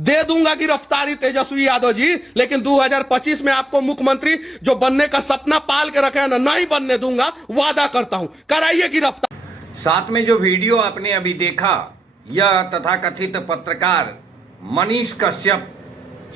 दे दूंगा गिरफ्तारी तेजस्वी यादव जी, लेकिन 2025 में आपको मुख्यमंत्री जो बनने का सपना पाल के रखे हैं ना, नहीं बनने दूंगा, वादा करता हूं। कराइए गिरफ्तार। साथ में जो वीडियो आपने अभी देखा, यह तथाकथित पत्रकार मनीष कश्यप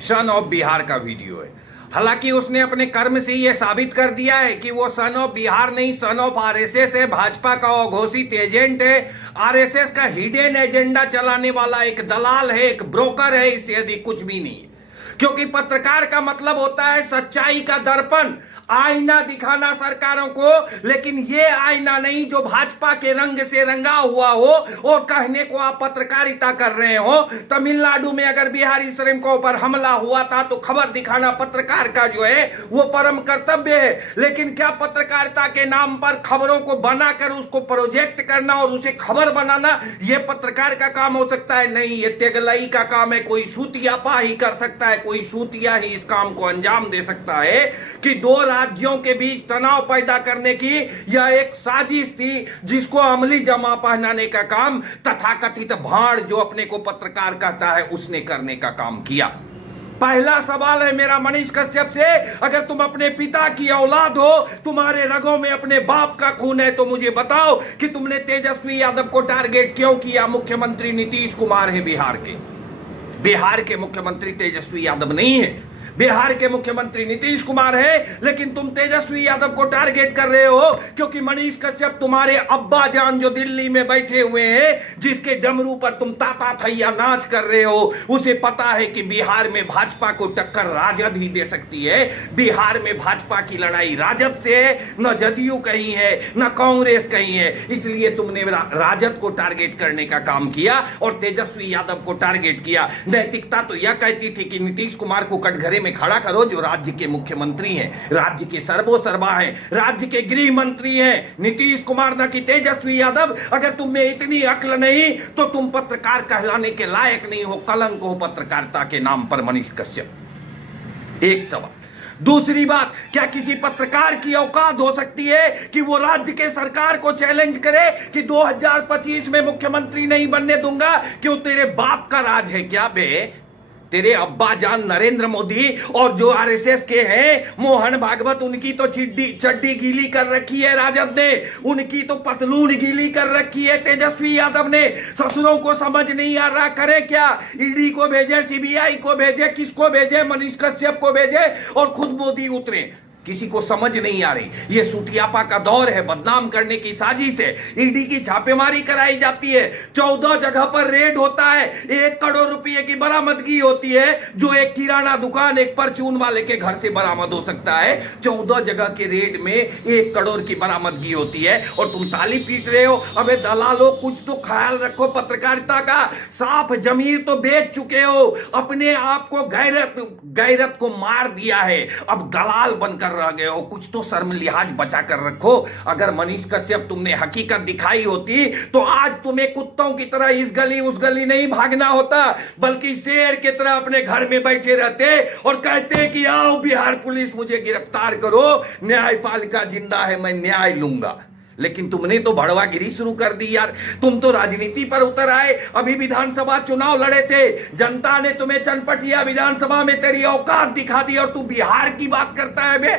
सन ऑफ बिहार का वीडियो है। हालांकि उसने अपने कर्म से यह साबित कर दिया है कि वो सन ऑफ बिहार नहीं, सन ऑफ आरएसएस है, भाजपा का अघोषित एजेंट है, आरएसएस का हिडन एजेंडा चलाने वाला एक दलाल है, एक ब्रोकर है, इससे अधिक कुछ भी नहीं है। क्योंकि पत्रकार का मतलब होता है सच्चाई का दर्पण, आईना दिखाना सरकारों को, लेकिन ये आईना नहीं जो भाजपा के रंग से रंगा हुआ हो और कहने को आप पत्रकारिता कर रहे हो। तमिलनाडु में अगर बिहारी श्रमिकों पर हमला हुआ था तो खबर दिखाना पत्रकार का जो है वो परम कर्तव्य है, लेकिन क्या पत्रकारिता के नाम पर खबरों को बनाकर उसको प्रोजेक्ट करना और उसे खबर बनाना ये पत्रकार का काम हो सकता है? नहीं, ये तेगलई का काम है। कोई सूतियापा ही कर सकता है, कोई सूतिया ही इस काम को अंजाम दे सकता है कि दो राज्यों के बीच तनाव पैदा करने की यह एक साजिश थी, जिसको अमली जमा पहनाने का काम तथाकथित भाड़ जो अपने को पत्रकार कहता है उसने करने का काम किया। पहला सवाल है मेरा मनीष कश्यप से, अगर तुम अपने पिता की औलाद हो, तुम्हारे रगों में अपने बाप का खून है, तो मुझे बताओ कि तुमने तेजस्वी यादव को टारगेट क्यों किया? मुख्यमंत्री नीतीश कुमार है बिहार के। बिहार के मुख्यमंत्री तेजस्वी यादव नहीं है, बिहार के मुख्यमंत्री नीतीश कुमार है, लेकिन तुम तेजस्वी यादव को टारगेट कर रहे हो क्योंकि मनीष कश्यप तुम्हारे अब्बा जान जो दिल्ली में बैठे हुए हैं, जिसके डमरू पर तुम ताता थैया नाच कर रहे हो, उसे पता है कि बिहार में भाजपा को टक्कर राजद ही दे सकती है। बिहार में भाजपा की लड़ाई राजद से है, न जदयू कहीं है न कांग्रेस कहीं है, इसलिए तुमने राजद को टारगेट करने का काम किया और तेजस्वी यादव को टारगेट किया। नैतिकता तो यह कहती थी कि नीतीश कुमार को कटघरे में खड़ा करो, जो राज्य के मुख्यमंत्री हैं, राज्य के सर्वोसर्वा हैं, राज्य के गृह मंत्री हैं नीतीश कुमार न कि तेजस्वी यादव। अगर तुम में इतनी अक्ल नहीं तो तुम पत्रकार कहलाने के लायक नहीं हो, कलंक हो पत्रकारिता के नाम पर मनीष कश्यप। एक सवाल। दूसरी बात, क्या किसी पत्रकार की औकात हो सकती है कि वो राज्य के सरकार को चैलेंज करे कि 2025 में मुख्यमंत्री नहीं बनने दूंगा? क्यों, तेरे बाप का राज है क्या बे? तेरे अब्बा जान नरेंद्र मोदी और जो आरएसएस के हैं मोहन भागवत, उनकी तो चड्डी गीली कर रखी है राजद ने, उनकी तो पतलून गीली कर रखी है तेजस्वी यादव ने। ससुरों को समझ नहीं आ रहा, करे क्या? ईडी को भेजे, सीबीआई को भेजे, किसको भेजे? मनीष कश्यप को भेजे और खुद मोदी उतरे। किसी को समझ नहीं आ रही। ये सूटियापा का दौर है, बदनाम करने की साजिश है। ईडी की छापेमारी कराई जाती है, 14 जगह पर रेड होता है, 1 करोड़ रुपए की बरामदगी होती है, जो एक किराना दुकान एक परचून वाले के घर से बरामद हो सकता है। 14 जगह के रेड में 1 करोड़ की बरामदगी होती है और तुम ताली पीट रहे हो। अबे दलालो, कुछ तो ख्याल रखो पत्रकारिता का। साफ जमीर तो बेच चुके हो, अपने आप को गैरत को मार दिया है, अब दलाल बनकर रह गए हो। कुछ तो शर्म लिहाज बचा कर रखो। अगर मनीष कश्यप तुमने हकीकत दिखाई होती तो आज तुम्हें कुत्तों की तरह इस गली उस गली नहीं भागना होता, बल्कि शेर की तरह अपने घर में बैठे रहते और कहते कि आओ बिहार पुलिस मुझे गिरफ्तार करो, न्यायपालिका जिंदा है, मैं न्याय लूंगा। लेकिन तुमने तो भड़वागिरी शुरू कर दी यार। तुम तो राजनीति पर उतर आए। अभी विधानसभा चुनाव लड़े थे, जनता ने तुम्हें चनपटिया विधानसभा में तेरी औकात दिखा दी और तू बिहार की बात करता है बे।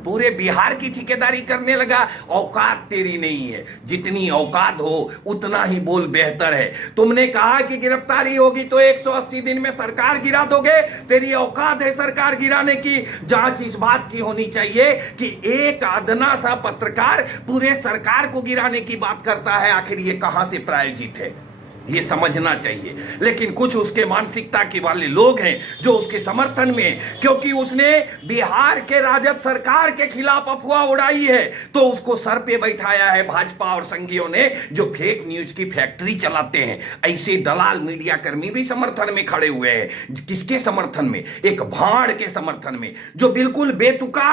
पूरे बिहार की ठेकेदारी करने लगा। औकात तेरी नहीं है, जितनी औकात हो उतना ही बोल बेहतर है। तुमने कहा कि गिरफ्तारी होगी तो 180 दिन में सरकार गिरा दोगे, तेरी औकात है सरकार गिराने की। जांच इस बात की होनी चाहिए कि एक अदना सा पत्रकार पूरे सरकार को गिराने की बात करता है, आखिर ये कहां से प्रायोजित है, ये समझना चाहिए। लेकिन कुछ उसके मानसिकता के वाले लोग हैं जो उसके समर्थन में, क्योंकि उसने बिहार के राजद सरकार के खिलाफ अफवाह उड़ाई है तो उसको सर पे बैठाया है भाजपा और संघियों ने, जो फेक न्यूज की फैक्ट्री चलाते हैं। ऐसे दलाल मीडिया कर्मी भी समर्थन में खड़े हुए हैं। किसके समर्थन में? एक भाड़ के समर्थन में, जो बिल्कुल बेतुका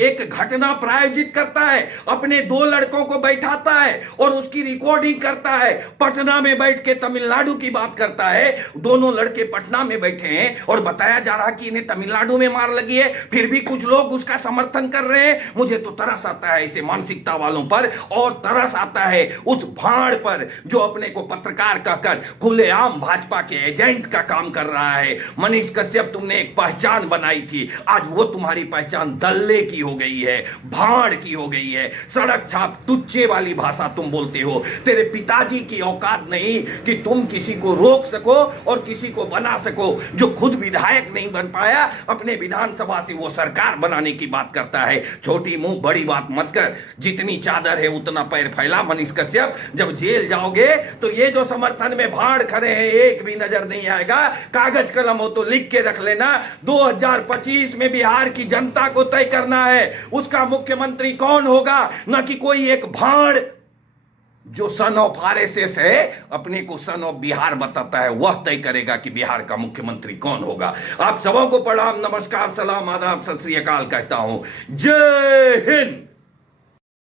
एक घटना प्रायोजित करता है, अपने 2 लड़कों को बैठाता है और उसकी रिकॉर्डिंग करता है, पटना में बैठ के तमिलनाडु की बात करता है। दोनों लड़के पटना में बैठे हैं और बताया जा रहा कि इन्हें तमिलनाडु में मार लगी है, फिर भी कुछ लोग उसका समर्थन कर रहे हैं। मुझे तो तरस आता है ऐसे मानसिकता वालों पर, और तरस आता है उस भाड़ पर जो अपने को पत्रकार कहकर खुलेआम भाजपा के एजेंट का काम कर रहा है। मनीष कश्यप, तुमने एक पहचान बनाई थी, आज वो तुम्हारी पहचान दल्ले की हो गई है, भाड़ की हो गई है। सड़क छाप टुच्चे वाली भाषा तुम बोलते हो। तेरे पिताजी की औकात नहीं कि तुम किसी को रोक सको और किसी को बना सको। जो खुद विधायक नहीं बन पाया, अपने विधानसभा से वो सरकार बनाने की बात करता है। छोटी मुंह बड़ी बात मत कर, जितनी चादर है उतना पैर फैला। मनीष कश्यप, जब जेल जाओगे तो ये जो समर्थन में भाड़ खड़े हैं एक भी नजर नहीं आएगा। कागज कलम हो तो लिख के रख लेना, 2025 में बिहार की जनता को तय करना है उसका मुख्यमंत्री कौन होगा, ना कि कोई एक भाड़ जो सन ऑफ आरएसएस है अपने को सन ऑफ बिहार बताता है, वह तय करेगा कि बिहार का मुख्यमंत्री कौन होगा। आप सबों को प्रणाम, नमस्कार, सलाम, आदाब, सत श्री अकाल कहता हूं। जय हिंद।